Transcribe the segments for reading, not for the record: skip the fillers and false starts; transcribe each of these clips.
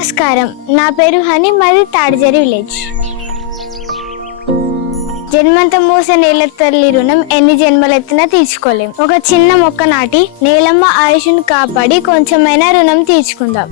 నమస్కారం, నా పేరు హనీ, మాది తాడిజరి విలేజ్. జన్మంత మోస నేల తల్లి రుణం ఎన్ని జన్మలెత్తినా తీర్చుకోలేం. ఒక చిన్న మొక్క నాటి నేలమ్మ ఆయుష్ను కాపాడి కొంచెమైనా రుణం తీర్చుకుందాం.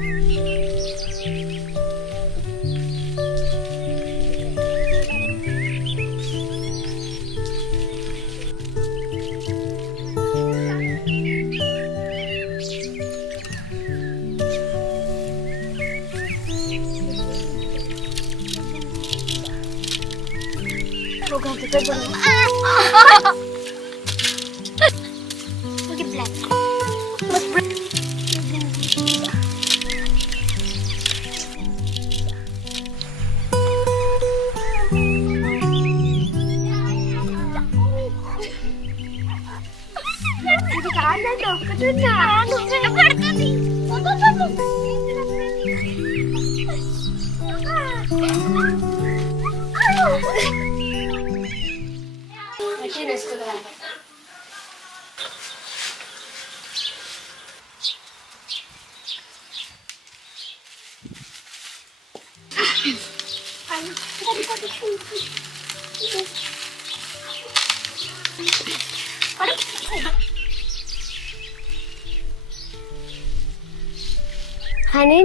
హనీ,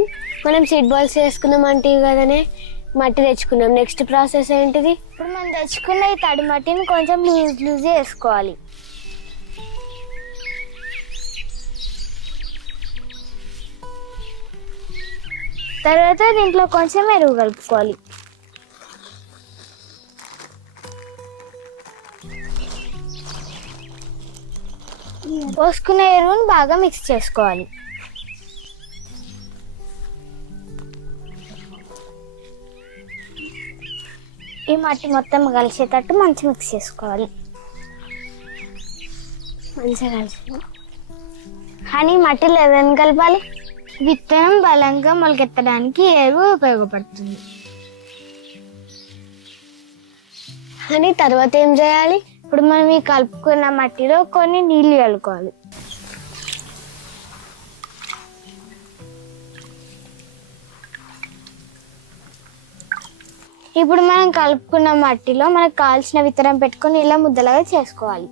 మనం సీడ్ బాల్స్ చేసుకున్నాం అంటే కదనే మట్టి తెచ్చుకున్నాం. నెక్స్ట్ ప్రాసెస్ ఏంటిది? ఇప్పుడు మనం తెచ్చుకున్న ఈ తడి మట్టిని కొంచెం లూజ్ వేసుకోవాలి. తర్వాత దీంట్లో కొంచెం ఎరువు కలుపుకోవాలి. పోసుకున్న ఎరువును బాగా మిక్స్ చేసుకోవాలి. ఈ మట్టి మొత్తం కలిసేటట్టు మంచిగా మిక్స్ చేసుకోవాలి. మంచిగా కలిసి కానీ మట్టిలో ఏదైనా కలపాలి. విత్తనం బలంగా మొలకెత్తడానికి ఎరువు ఉపయోగపడుతుంది. హనీ, తర్వాత ఏం చేయాలి? ఇప్పుడు మనం ఈ కలుపుకున్న మట్టిలో కొన్ని నీళ్లు కలుపుకోవాలి. ఇప్పుడు మనం కలుపుకున్న మట్టిలో మనకు కావాల్సిన విత్తనం పెట్టుకొని ఇలా ముద్దలాగా చేసుకోవాలి.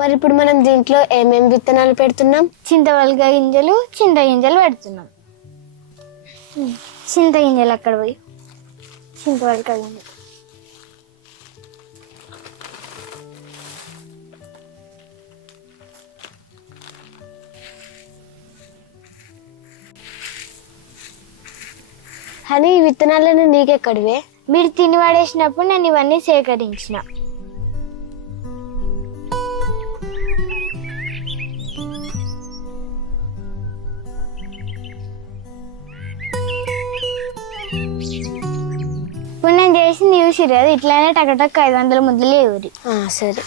మరి ఇప్పుడు మనం దీంట్లో ఏమేమి విత్తనాలు పెడుతున్నాం? చింతవలగ గింజలు, చింత గింజలు పెడుతున్నాం. చింత గింజలు అక్కడ పోయి చింతవలగ గింజలు. హనీ, ఈ విత్తనాలను నీకెక్కడివే? మీరు తిని పడేసినప్పుడు నేను ఇవన్నీ సేకరించిన. ఇప్పుడు నేను చేసింది చూసిరు కదా, ఇట్లానే టకటక్ 500 ముద్దలు ఎవరి. సరే.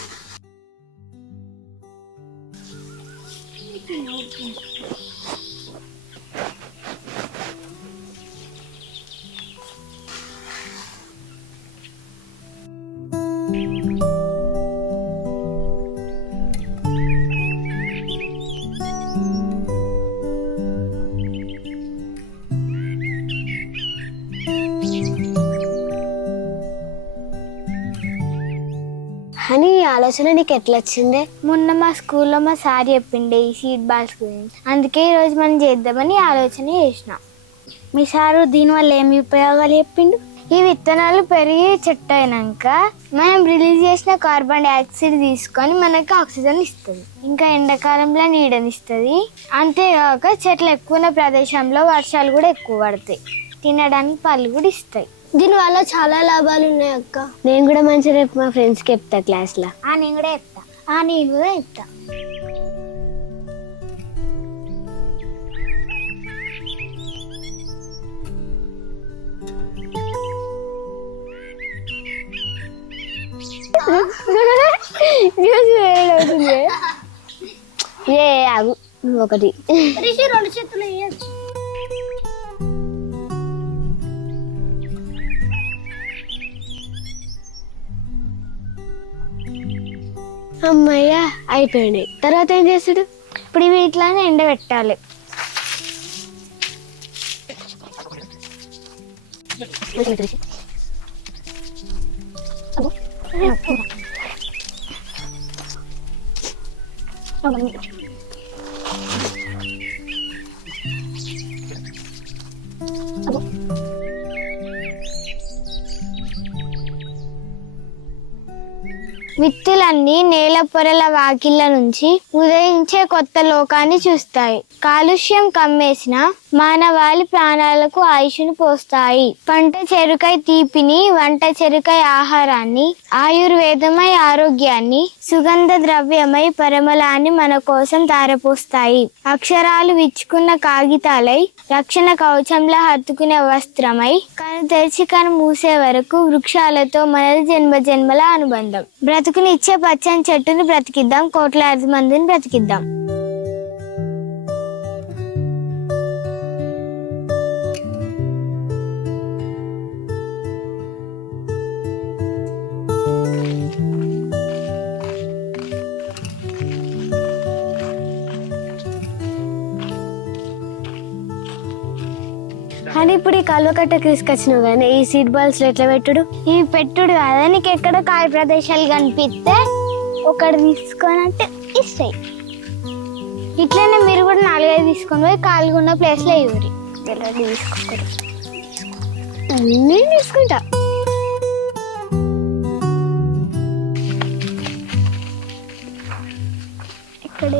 హనీ, ఈ ఆలోచన నీకు ఎట్లా వచ్చిందే? మొన్న మా స్కూల్లో మా సార్ చెప్పిండే ఈ సీడ్ బాల్స్ గురించి, అందుకే ఈరోజు మనం చేద్దామని ఆలోచన చేసిన. మీ సారు దీనివల్ల ఏమి ఉపయోగాలు చెప్పిండు? ఈ విత్తనాలు పెరిగి చెట్టు అయినాక మనం రిలీజ్ చేసిన కార్బన్ డైఆక్సైడ్ తీసుకొని మనకి ఆక్సిజన్ ఇస్తుంది, ఇంకా ఎండాకాలంలో నీడనిస్తుంది. అంతేకాక చెట్లు ఎక్కువ ఉన్న ప్రదేశంలో వర్షాలు కూడా ఎక్కువ పడతాయి, తినడానికి పళ్ళు కూడా ఇస్తాయి. దీనివల్ల చాలా లాభాలు ఉన్నాయి అక్క. నేను కూడా మంచిగా రేపు మా ఫ్రెండ్స్కి చెప్తా క్లాస్లో. నేను కూడా చెప్తా. నేను కూడా చెప్తా. ఆగు, ఒకటి 2 చేతులు వేయచ్చు. అమ్మయ్యా అయిపోయినాయి. తర్వాత ఏం చేస్తాడు? ఇప్పుడు ఇవి ఇట్లానే ఎండబెట్టాలి. విత్తులన్నీ నేల పొరల వాకిళ్ళ నుంచి ఉదయించే కొత్త లోకాన్ని చూస్తాయి. కాలుష్యం కమ్మేసిన మానవాళి ప్రాణాలకు ఆయుష్ను పోస్తాయి. పంట చెరుకై తీపిని, వంట చెరుకై ఆహారాన్ని, ఆయుర్వేదమై ఆరోగ్యాన్ని, సుగంధ ద్రవ్యమై పరిమళాన్ని మన కోసం ధారపోస్తాయి. అక్షరాలు విచ్చుకున్న కాగితాలై, రక్షణ కవచంలా హత్తుకునే వస్త్రమై, కను తెరిచి కను మూసే వరకు వృక్షాలతో మనది జన్మ జన్మల అనుబంధం. బ్రతుకుని ఇచ్చే పచ్చని చెట్టుని బ్రతికిద్దాం, కోట్లాది మందిని బ్రతికిద్దాం. అని ఇప్పుడు ఈ కల్వకట్టకు తీసుకొచ్చినావు కానీ ఈ సీడ్ బాల్స్ ఎట్లా పెట్టుడు? ఇవి పెట్టుడు కాదా, నీకు ఎక్కడ ఖాళీ ప్రదేశాలు కనిపిస్తే ఒకటి తీసుకొని అంటే ఇస్తాయి. ఇట్లనే మీరు కూడా 4-5 తీసుకొని పోయి ఖాళీగా ఉన్న ప్లేస్లో ఇవ్వరి. తీసుకుంటారు, నేను తీసుకుంటా. ఇక్కడ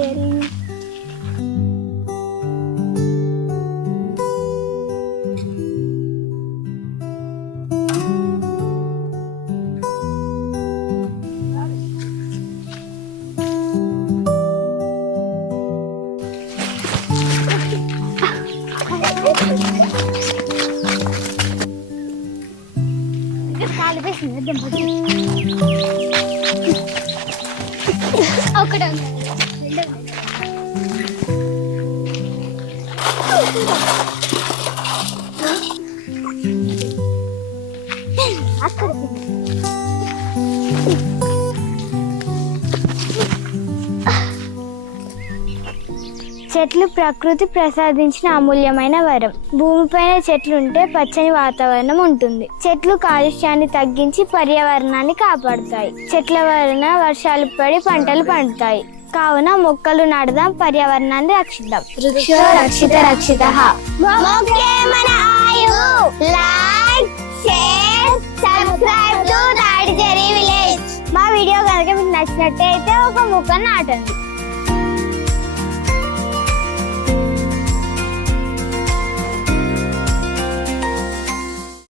చెట్లు ప్రకృతి ప్రసాదించిన అమూల్యమైన వరం. భూమిపైన చెట్లుంటే పచ్చని వాతావరణం ఉంటుంది. చెట్లు కాలుష్యాన్ని తగ్గించి పర్యావరణాన్ని కాపాడుతాయి. చెట్ల వలన వర్షాలు పడి పంటలు పండుతాయి. కావున మొక్కలు నాటుదాం, పర్యావరణాన్ని రక్షిద్దాం. వృక్షో రక్షిత రక్షితః. మా వీడియో కనుక మీకు నచ్చినట్టయితే ఒక మొక్కను నాటండి.